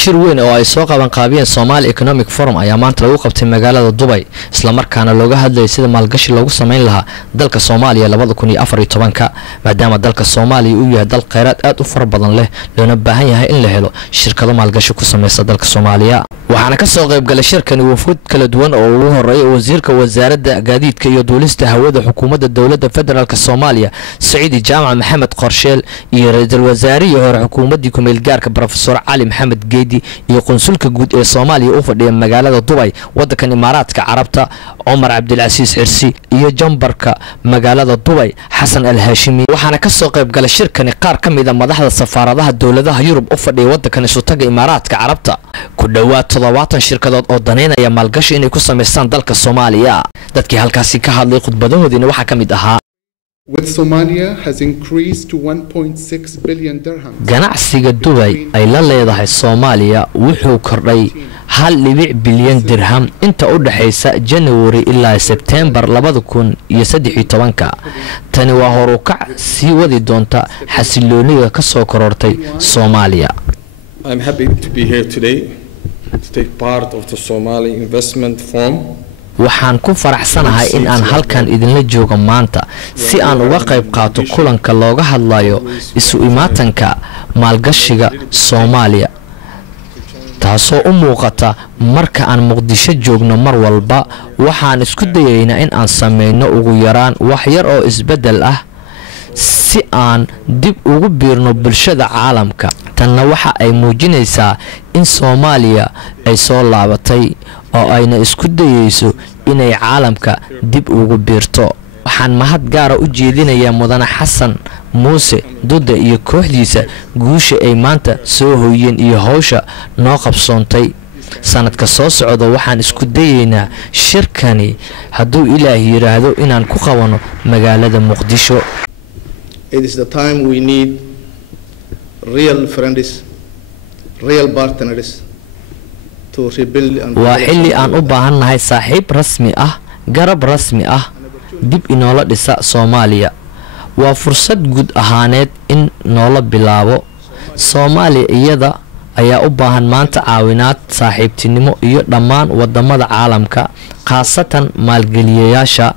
shir weyn oo ay soo qaban qaabiyeen Somali Economic Forum ayaa maanta lagu qabtay magaalada Dubai isla markaana looga hadlayay sida maalgashi loogu sameyn lahaa dalka Soomaaliya 2014 maadaama dalka Soomaaliya uu yahay dal kheyraad aad u fara badan leh loona baahan yahay in la helo shirkado maalgashi ku sameeysa dalka Soomaaliya waxaana ka soo qayb galay shirkan wafud kala duwan oo ugu horeeyay wasiirka wasaaradda gaadiidka iyo duulista hawada xukuumadda dawladda federaalka Soomaaliya Saciid Jaamac Maxamed Qorsheel iyo ra'iisul wasaarihi hore xukuumadda ku meel gaarka Professor Ali Maxamed Geedi iyo qonsulka guud ee Soomaaliya u fadhiya magaalada Dubai waddanka Imaaraadka Carabta Omar Abdulaziz Xirsi iyo jambarka magaalada Dubai Xasan Al-Hashimi waxaana ka soo qayb galay shirkan qaar ka mid ah madaxda safaaradaha dawladaha Yurub u fadhiya waddanka Isuutaga Imaaraadka Carabta ku dhawaad 70 shirkadood oo daneynaya maalgashi inay ku sameeyaan dalka Soomaaliya dadkii halkaasi ka hadlay khudbadahoodina waxa ka mid ahaa with Somalia has increased to 1.6 billion dirhams. ganacsiga Dubai ay la leedahay Soomaaliya wuxuu kordhay 1 bilyan dirham inta u dhaxaysa January ilaa September 2013 tani waa hor u kac sii wadi doonta xasilooniga ka soo korortay Soomaaliya. I'm happy to be here today to take part of the Somali Investment Forum. waxaan ku faraxsanahay in aan halkan idinla joogo maanta si aan uga qayb qaato kulanka looga hadlayo isu imaatanka maalgashiga Soomaaliya taasoo u muuqata marka aan Muqdisho joogno mar walba waxaan isku dayaynaa in aan sameeyno ugu yaraan wax yar oo isbedel ah si aan dib ugu biirno bulshada caalamka tanna waxa ay muujinaysaa in Soomaaliya ay soo laabatay oo ayna isku dayayso inay caalamka dib ugu biirto waxaan mahad gaar ah u jeedinayaa mudane Xasan Muuse Dude iyo kooxdiisa guusha ay maanta soo hooyeen iyo hawsha noo qabsoontay sanadka soo socda waxaan isku dayaynaa shirkani hadduu Ilaahay yiraahdo inaan ku qabano magaalada Muqdisho. It is the time we need real friends, real partners to rebuild and waa xilli aan u baahanahay saaxiib rasmi ah garab rasmi ah dib inoola dhisa Soomaaliya waa fursad guud ahaaneed in noola bilaabo Soomaaliya iyada ayaa u baahan maanta caawinaad saaxiibtinimo iyo dhammaan wadamada caalamka khaasatan maalgeliyayaasha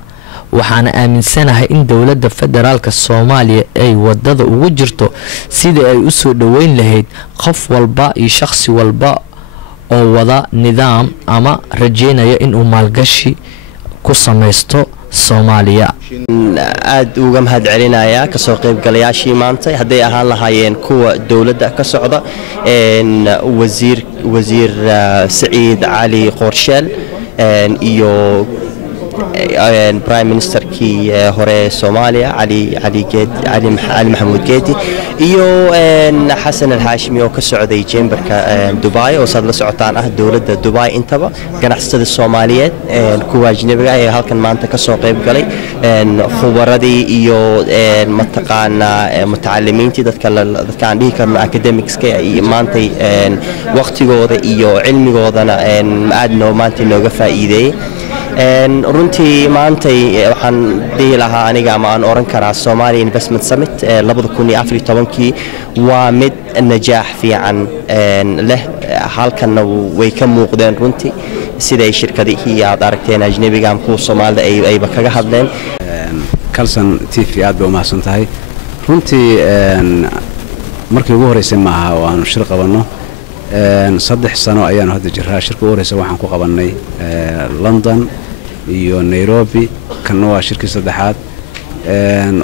waxaana aaminsanahay in dawladda federaalka Soomaaliya ay wadada ugu jirto sidii ay u soo dhaweyn lahayd qof walba iyo shakhsi walba oo wada nidaam ama rajeynaya in uu maalgashi ku sameysto Soomaaliya. aad uga mahad celinaya ka soo qayb galayaashii maanta haday ahaan lahaayeen kuwa dawladda ka socda wasiir Saciid Ali Qorsheel iyo Prime Minister ki hore Soomaaliya Ali Maxamuud Geedi iyo Xasan Al-Hashimi oo ka socday chamberka Dubai oo sad la socotaan ah dawladda Dubai intaba ganacsatada Soomaaliyeed kuwa ajnabiga ah ee halkan maanta ka soo qayb galay khubaradii iyo mataqaana mutacalimiintii dadka aan dhihi karno academics-ka iyo maanta waqtigooda iyo cilmigoodana aad maanta nooga faa'iideeyay runtii maanta waxaan dhihi lahaa aniga ama aan oran karaa Somali Investment Summit 2014 waa mid najaax fiican leh halkan way ka muuqdeen runtii sida ay shirkadihii aad aragteen ajnabiga ama kuwa Soomaalida ayba kaga hadleen Kalsan TV aad bay u mahadsan tahay runtii markii ugu horeysay maaha oo aan shir qabanno 3 sano ayaan hadda jiraa shirka ugu horeysay waxaan ku qabanay London iyo Nairobi kan waa shirkii saddexaad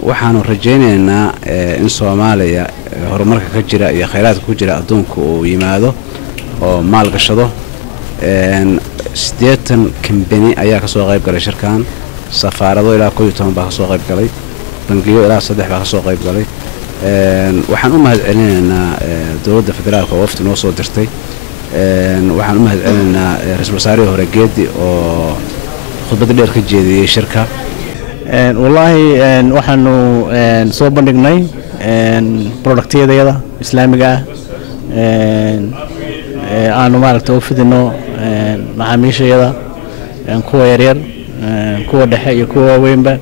waxaanu rajaynaynaa in Soomaaliya horumarka ka jira iyo kheyraadka ku jira adduunka oo yimaado oo maal gashado 80 company ayaa ka soo qayb galay shirkan safaarado ilaa 12 baa ka soo qayb galay bangiyo ilaa 3 baa ka soo qayb galay waxaan u mahad celinaynaa dawladda federaalka oo wafdi noo soo dirtay waxaan u mahad celinaynaa ra'iisul wasaaraha hore Geedi oo khudbad dheer ka jeediyay shirka wallahi waxaanu soo bandhignay productyada islaamiga aanu maaragtay u fidino macaamiishayada kuwa yaryar kuwa dhexe iyo kuwa waaweynba